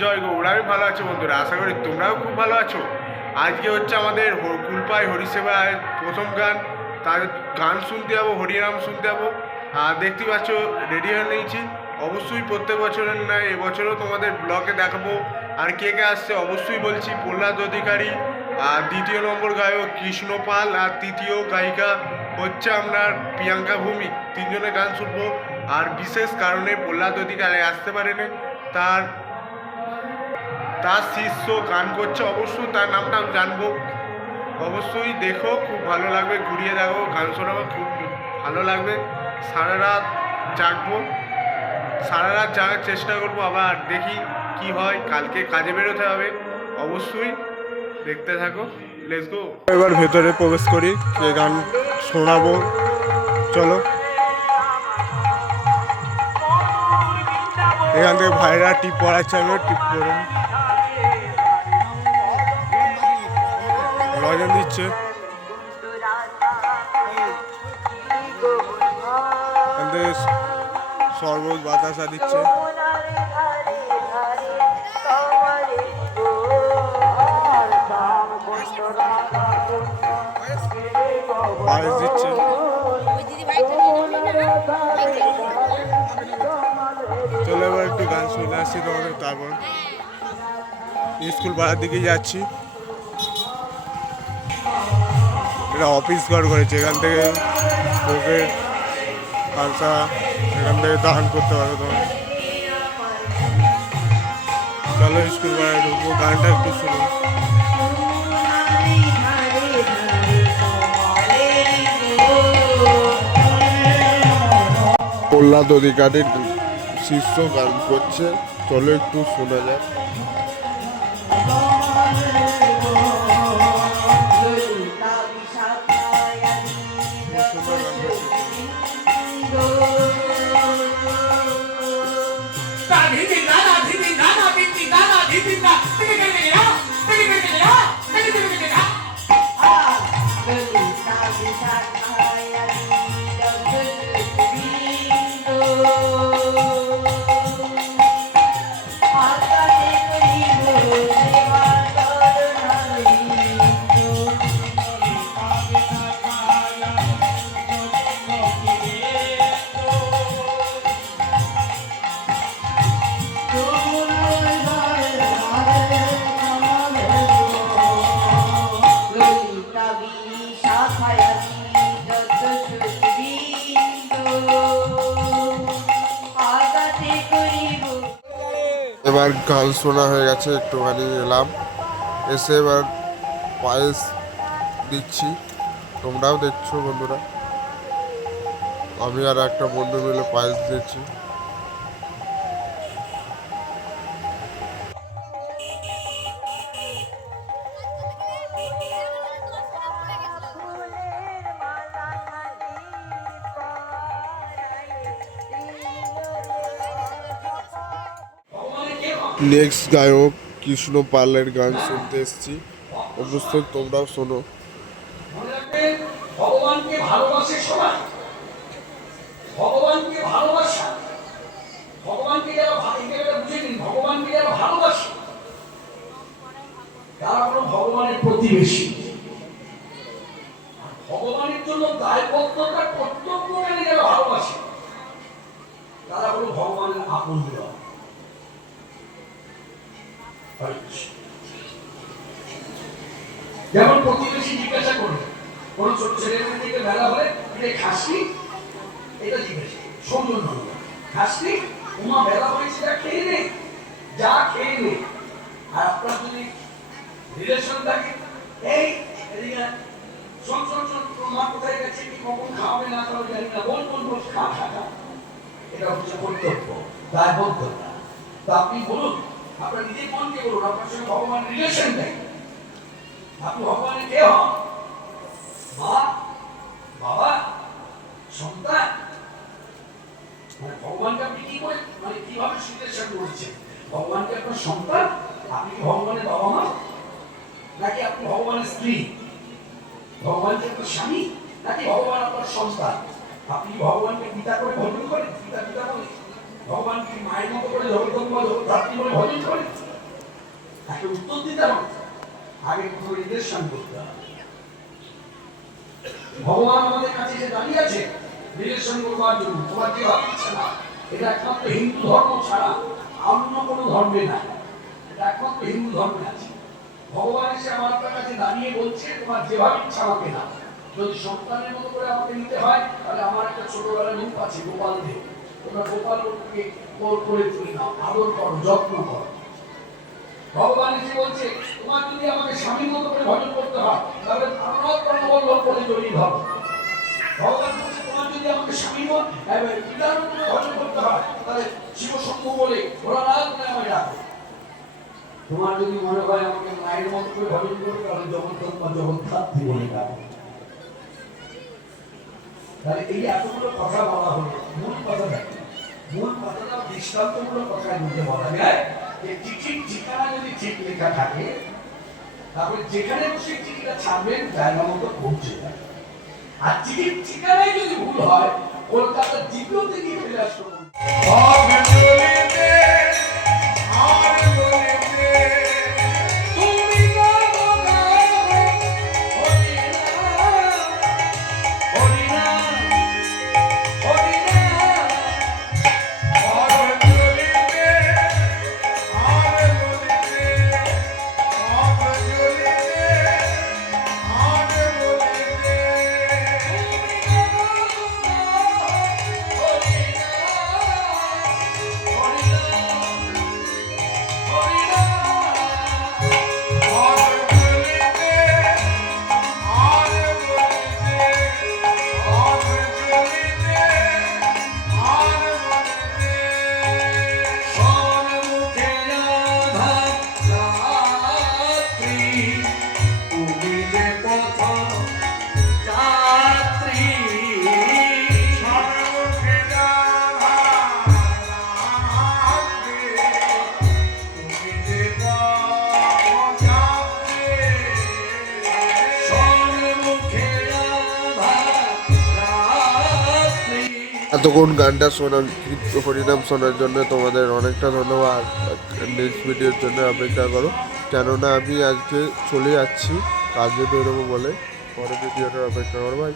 জয় গৌর। আমি ভালো আছি বন্ধুরা, আশা করি তোমরাও খুব ভালো আছো। আজকে হচ্ছে আমাদের কুলপাই হরিসেবায় প্রথম গান, তার গান শুনতে যাবো, হরিনাম শুনতে যাবো। আর দেখতে পাচ্ছ রেডি হয়ে নিয়েছি। অবশ্যই প্রত্যেক বছরের নয় এবছরও তোমাদের ব্লগে দেখাবো। আর কে কে আসছে অবশ্যই বলছি, প্রহ্লাদ অধিকারী, আর দ্বিতীয় নম্বর গায়ক কৃষ্ণ পাল, আর তৃতীয় গায়িকা হচ্ছে আপনার প্রিয়াঙ্কা ভৌমিক। তিনজনের গান শুনবো। আর বিশেষ কারণে প্রহ্লাদ অধিকারী আসতে পারেনি, তার তার শিষ্য গান করছে, অবশ্যই তার নামটা জানবো। অবশ্যই দেখো, খুব ভালো লাগবে, ঘুরিয়ে দেখো, গান শোনাবো, খুব ভালো লাগবে। সারা রাত জাগবো, সারা রাত জাগার চেষ্টা করবো, আবার দেখি কি হয়। কালকে কাজে বেরোতে হবে, অবশ্যই দেখতে থাকো। Let's go. এবার ভেতরে প্রবেশ করি, কে গান শোনাবো চলো। এখান থেকে ভাইরা টিপ পড়াচ্ছে, আমিও টিপ পড়ে লজন দিচ্ছে। শরবত বাতাসা দিচ্ছে, পায়েস দিচ্ছে। চলো এবার একটু গান শুনে আসছি তোমাদের, তারপর স্কুল পাড়ার দিকে যাচ্ছি। এটা অফিস ঘর করেছে, এখান থেকে পকেট খালসা এখান থেকে দান করতে পারো তোমার। চলো স্কুল পাড়ায় ঢুকবো, গানটা একটু শুনো। প্রহ্লাদ অধিকারীর শিষ্য গান করছে, চলো একটু শোনা যায়। এবার গান শোনা হয়ে গেছে, একটুখানি এলাম, এসে এবার পায়েস দিচ্ছি, তোমরাও দেখছো বন্ধুরা। আমি আর একটা বন্ধু মিলে পায়েস দিচ্ছি। নেক্সট গায়ক কৃষ্ণ পালের গান শুনতে এসেছি, অবশ্যই তোমরাও শোনো। ভগবানকে ভালোবাসে সবাই, ভগবানকে ভালোবাসা, ভগবানকে যারা বুঝে নিন, ভগবানকে যারা ভালোবাসে তারা হলো ভগবানের প্রতিবেশী। ভগবানের জন্য দায়বদ্ধতা কর্তব্য মেনে যারা ভালোবাসে তারা হলো ভগবানের আপন। যেমন প্রতিবেশী জিজ্ঞাসা করবে, কোন ছোট ছেলে মেয়েকে বেলা হলে এটা খাসি, এটা জিজ্ঞাসা সৌজন্য খাসি, উমা বেলা হয়েছে যা খেয়ে নে, যা খেয়ে নে। আর আপনার যদি রিলেশন থাকে, এই শোন শোন শোন, তোর মা কোথায় গেছে, কি কখন খাওয়াবে না খাওয়াবে জানি না, বল বল বল, খা খা খা। এটা হচ্ছে কর্তব্য, দায়বদ্ধতা। তো আপনি বলুন, আপনার নিজের মনকে বলুন, আপনার সঙ্গে ভগবান রিলেশন নেই, আপনি ভগবানের কে হন? মা, বাবা, সন্তান। মানে ভগবানকে আপনি কি করে, মানে কিভাবে রিলেশন করেছেন? ভগবানকে আপনার সন্তান, আপনি কি ভগবানের বাবা মা, নাকি আপনি ভগবানের স্ত্রী? ভগবানকে আপনার স্বামী, নাকি ভগবান আপনার সন্তান? আপনি ভগবানকে পিতা করে ভজন করেন, পিতা পিতা বলে ভগবানকে মায়ের মতো করে জগদম্বা জগদ্ধাত্রী বলে ভজন করেন? একটা উত্তর দিতে হবে, আগে কোনো রিলেশন করতে হবে। ভগবান আমাদের কাছে এসে দাঁড়িয়ে আছে রিলেশন করবার জন্য। তোমার যে ভাব ইচ্ছা না, এটা একমাত্র হিন্দু ধর্ম ছাড়া অন্য কোনো ধর্মে নাই, এটা একমাত্র হিন্দু ধর্মে আছে। ভগবান এসে আমার আপনার কাছে দাঁড়িয়ে বলছে তোমার যেভাবে ইচ্ছা আমাকে না, যদি সন্তানের মতো করে আমাকে নিতে হয় তাহলে আমার একটা ছোটবেলার রূপ আছে গোপাল দেব, তোমরা গোপাল রূপকে করে তুলে নাও, আদর করো, যত্ন করো। ভগবান এসে বলছে তোমার যদি আমাকে স্বামীর মতো করে ভজন করতে হয় তাহলে প্রণব প্রণবল্লভ বলে জড়িয়ে ধরো। ভগবান বলছে তোমার যদি আমাকে স্বামীর মতো পিতার মতো করে ভজন করতে হয় তাহলে শিবশম্ভু বলে ভোলানাথ বলে আমায় ডাকো। তোমার যদি মনে হয় আমাকে মায়ের মতো করে ভজন করতে তাহলে জগদ্ধাত্রী জগদ্ধাত্রী বলে ডাকো। তাহলে এই এতগুলো কথা বলা হলো, মূল কথাটা মূল কথাটা দৃষ্টান্তমূলক কথার মধ্যে বলা যায় যে চিঠির ঠিকানা যদি ঠিক লেখা থাকে তারপরে যেখানে বসে চিঠিটা ছাড়বেন জায়গা মতো পৌঁছে যাবে। আর চিঠির ঠিকানায় যদি ভুল হয় কলকাতার দ্বিতীয়তে গিয়ে ফেলে আসতে এতক্ষণ গানটা শোনার হরিনাম শোনার জন্য তোমাদের অনেকটা ধন্যবাদ। নেক্সট ভিডিওর জন্য অপেক্ষা করো, কেননা আমি আজকে চলে যাচ্ছি কাজে বেরোবো বলে। পরে ভিডিওটার অপেক্ষা করো ভাই।